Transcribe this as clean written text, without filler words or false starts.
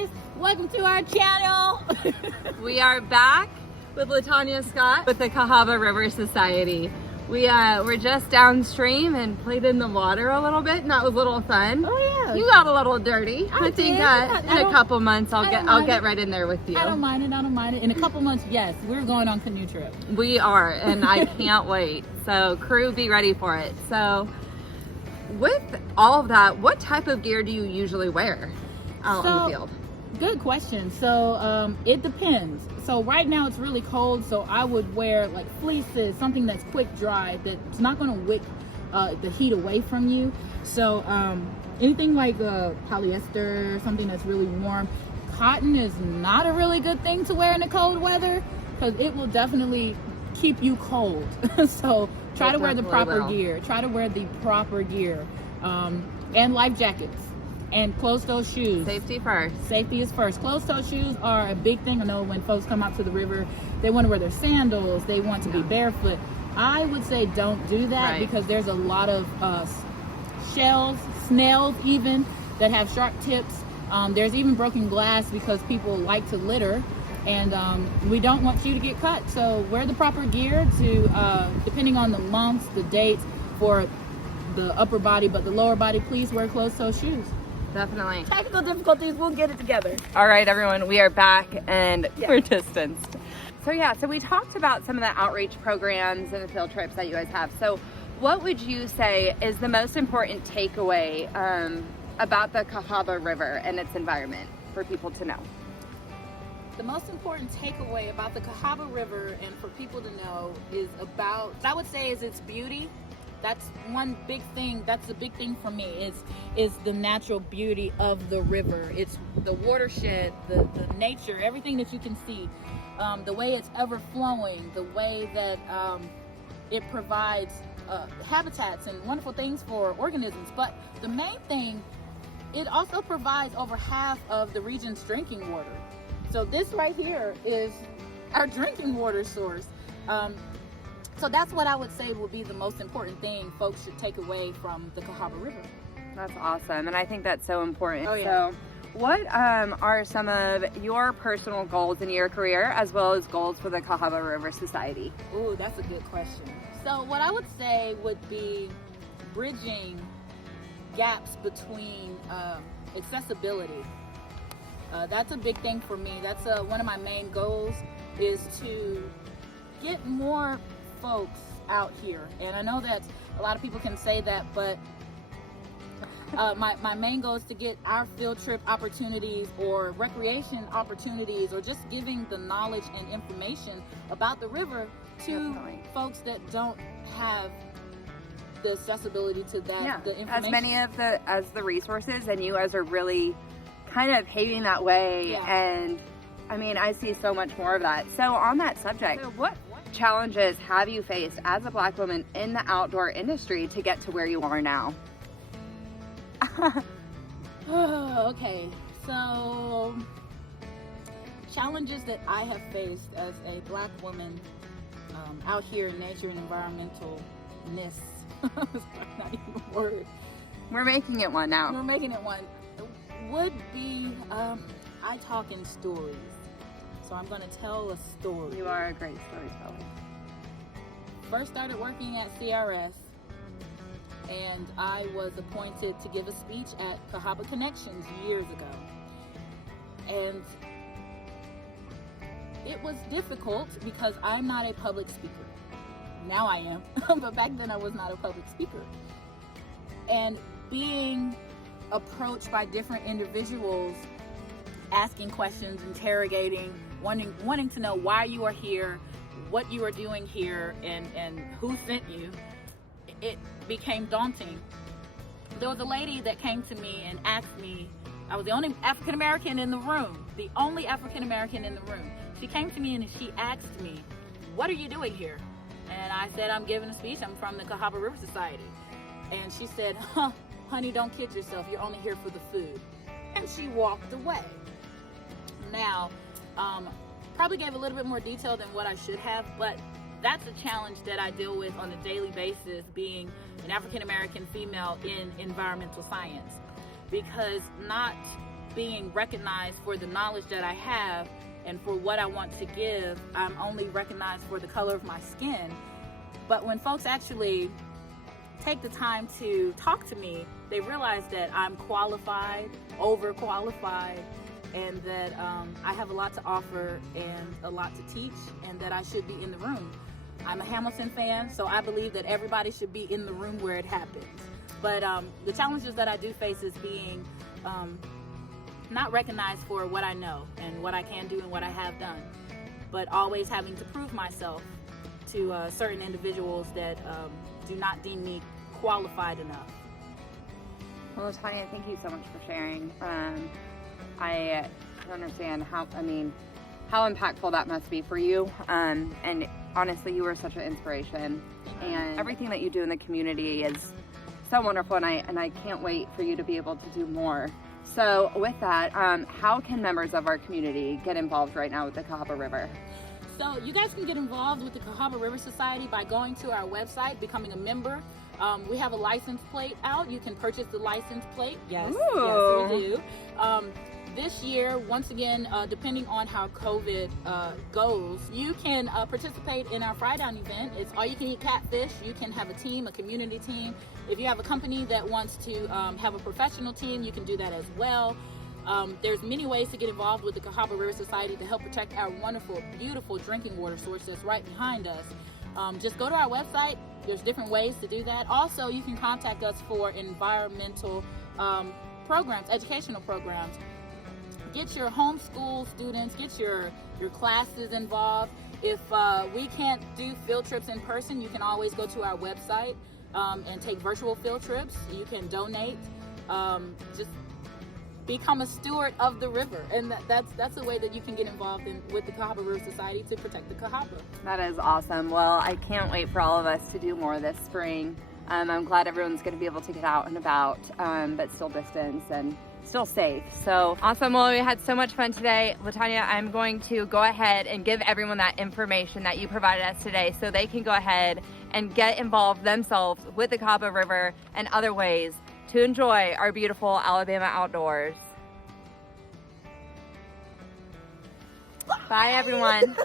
guys, welcome to our channel. We are back with LaTanya Scott with the Cahaba River Society. We're just downstream and played in the water a little bit, and that was a little fun. Oh yeah, you got a little dirty. I think did. in a couple months I'll get right in there with you. I don't mind it. In a couple months, yes, we're going on canoe trip. We are, and I can't wait. So crew, be ready for it. So with all of that, what type of gear do you usually wear out in the field? Good question. So it depends. So right now it's really cold, so I would wear like fleeces, something that's quick dry, that's not going to wick the heat away from you. So anything like polyester, something that's really warm. Cotton is not a really good thing to wear in the cold weather because it will definitely keep you cold. So try to wear the proper gear. Try to wear the proper gear, and life jackets. And closed-toe shoes. Safety first. Safety is first. Closed-toe shoes are a big thing. I know when folks come out to the river, they want to wear their sandals. They want to be barefoot. I would say don't do that because there's a lot of shells, snails even, that have sharp tips. There's even broken glass because people like to litter. And we don't want you to get cut. So wear the proper gear to, depending on the months, the dates for the upper body, but the lower body, please wear closed-toe shoes. Definitely. Technical difficulties, we'll get it together. All right, everyone, we are back and we're distanced. So we talked about some of the outreach programs and the field trips that you guys have. So what would you say is the most important takeaway about the Cahaba River and its environment for people to know? The most important takeaway about the Cahaba River and for people to know is about, I would say, is its beauty. That's one big thing. That's the big thing for me is the natural beauty of the river. It's the watershed, the nature, everything that you can see, the way it's ever flowing, the way that it provides habitats and wonderful things for organisms. But the main thing, it also provides over half of the region's drinking water. So this right here is our drinking water source. So that's what I would say will be the most important thing folks should take away from the Cahaba River. That's awesome, and I think that's so important. Oh, yeah. So what are some of your personal goals in your career as well as goals for the Cahaba River Society? Ooh, that's a good question. So what I would say would be bridging gaps between accessibility. That's a big thing for me. That's one of my main goals, is to get more folks out here. And I know that a lot of people can say that, but my main goal is to get our field trip opportunities or recreation opportunities or just giving the knowledge and information about the river to folks that don't have the accessibility to that, the information. As many of the resources, and you guys are really kind of paving that way. And I mean, I see so much more of that. So on that subject, what challenges have you faced as a Black woman in the outdoor industry to get to where you are now? Okay, so challenges that I have faced as a Black woman out here in nature and environmentalness. It's not even a word. We're making it one now. We're making it one. Would be I talk in stories. So I'm going to tell a story. You are a great storyteller. First started working at CRS, and I was appointed to give a speech at Cahaba Connections years ago. And it was difficult because I'm not a public speaker. Now I am, but back then I was not a public speaker. And being approached by different individuals, asking questions, interrogating, wanting to know why you are here, what you are doing here, and who sent you, it became daunting. There was a lady that came to me and asked me, I was the only African American in the room, the only African American in the room. She came to me and she asked me, what are you doing here? And I said, I'm giving a speech, I'm from the Cahaba River Society. And she said, honey, don't kid yourself, you're only here for the food. And she walked away. Now, probably gave a little bit more detail than what I should have, but that's a challenge that I deal with on a daily basis, being an African American female in environmental science, because not being recognized for the knowledge that I have and for what I want to give. I'm only recognized for the color of my skin. But when folks actually take the time to talk to me, they realize that I'm qualified, overqualified, and that I have a lot to offer and a lot to teach, and that I should be in the room. I'm a Hamilton fan, so I believe that everybody should be in the room where it happens. But the challenges that I do face is being not recognized for what I know and what I can do and what I have done, but always having to prove myself to certain individuals that do not deem me qualified enough. Well, LaTanya, thank you so much for sharing. I don't understand how impactful that must be for you. And honestly, you are such an inspiration, and everything that you do in the community is so wonderful, and I can't wait for you to be able to do more. So with that, how can members of our community get involved right now with the Cahaba River? So you guys can get involved with the Cahaba River Society by going to our website, becoming a member. We have a license plate out. You can purchase the license plate. Yes, Ooh. yes, we do. This year, once again, depending on how COVID goes, you can participate in our Fry Down event. It's all you can eat catfish. You can have a team, a community team. If you have a company that wants to have a professional team, you can do that as well. There's many ways to get involved with the Cahaba River Society to help protect our wonderful, beautiful drinking water source that's right behind us. Just go to our website. There's different ways to do that. Also, you can contact us for environmental programs, educational programs. Get your homeschool students, get your classes involved. If we can't do field trips in person, you can always go to our website and take virtual field trips. You can donate. Just become a steward of the river, and that's a way that you can get involved with the Cahaba River Society to protect the Cahaba. That is awesome. Well, I can't wait for all of us to do more this spring. I'm glad everyone's going to be able to get out and about, but still distance and still safe. So awesome. Well, we had so much fun today. LaTanya, I'm going to go ahead and give everyone that information that you provided us today so they can go ahead and get involved themselves with the Cahaba River and other ways to enjoy our beautiful Alabama outdoors. Bye, everyone.